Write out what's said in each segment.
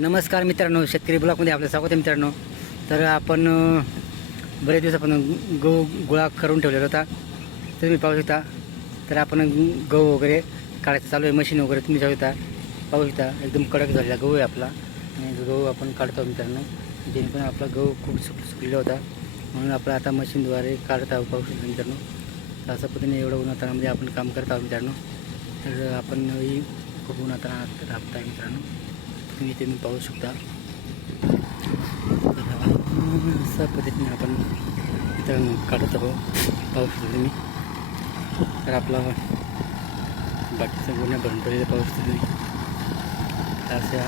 नमस्कार मित्रांनो, शेतकरी ब्लॉगमध्ये आपलं स्वागत आहे मित्रांनो. तर आपण बरेच दिवसापासून गहू गोळा करून ठेवलेला होता. तर तुम्ही पाहू शकता. तर आपण गहू वगैरे काढायचं चालू आहे. मशीन वगैरे तुम्ही जाऊ शकता, पाहू शकता. एकदम कडक झालेला गहू आहे आपला. आणि गहू आपण काढतो मित्रांनो. जेणेकरून आपला गहू खूप सुकलेला होता, म्हणून आपण आता मशीनद्वारे काढत आहोत. पाहू शकता मित्रांनो. तर अशा पद्धतीने एवढं उन्हातानामध्ये आपण काम करत आहोत मित्रांनो. तर आपण खूप उन्हातानात राबत आहे मित्रांनो. तुम्ही ते पाहू शकता. अशा पद्धतीने आपण मित्रांनो काढत आहोत, पाहू शकता तुम्ही. तर आपला बाकीच्या गोण्या भरून ठेवलेल्या पाहू शकता तुम्ही. अशा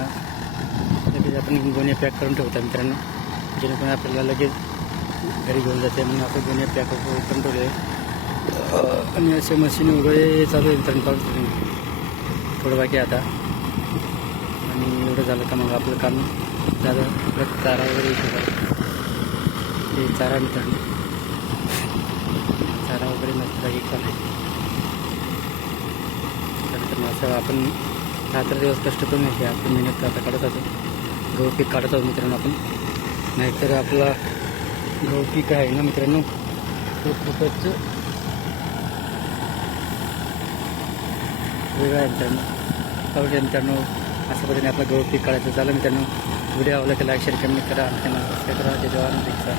लगेच आपण गोण्या पॅक करून ठेवता मित्रांनो, जेणेकरून आपल्याला लगेच घरी घेऊन जाते. म्हणून आपण गोण्या पॅक करून ठेवले. आणि असे मशीन वगैरे चालू आहे मित्रांनो, पाहू शकता तुम्ही. थोडं बाकी आता, आणि एवढं झालं का मग आपलं काम झालं. परत चारा वगैरे ते चारा मित्रांनो, चारा वगैरे मस्त एक चालू आहे. तर असं आपण रात्र दिवस कष्ट करून येते. आपण मेहनत आता काढत होतो, गहू पीक काढत आहोत मित्रांनो आपण. नाहीतर आपला गहू पीक आहे ना मित्रांनो, तो खूपच वेगळा आहे मित्रांनो. आवडते मित्रांनो. अशा पद्धतीने आपलं गहू पीक काढायचं झालं मित्रांनो. व्हिडिओ आवडला की लाईक शेअर कमेंट करा, चॅनल सबस्क्राईब करा. जय जवान जय किसान.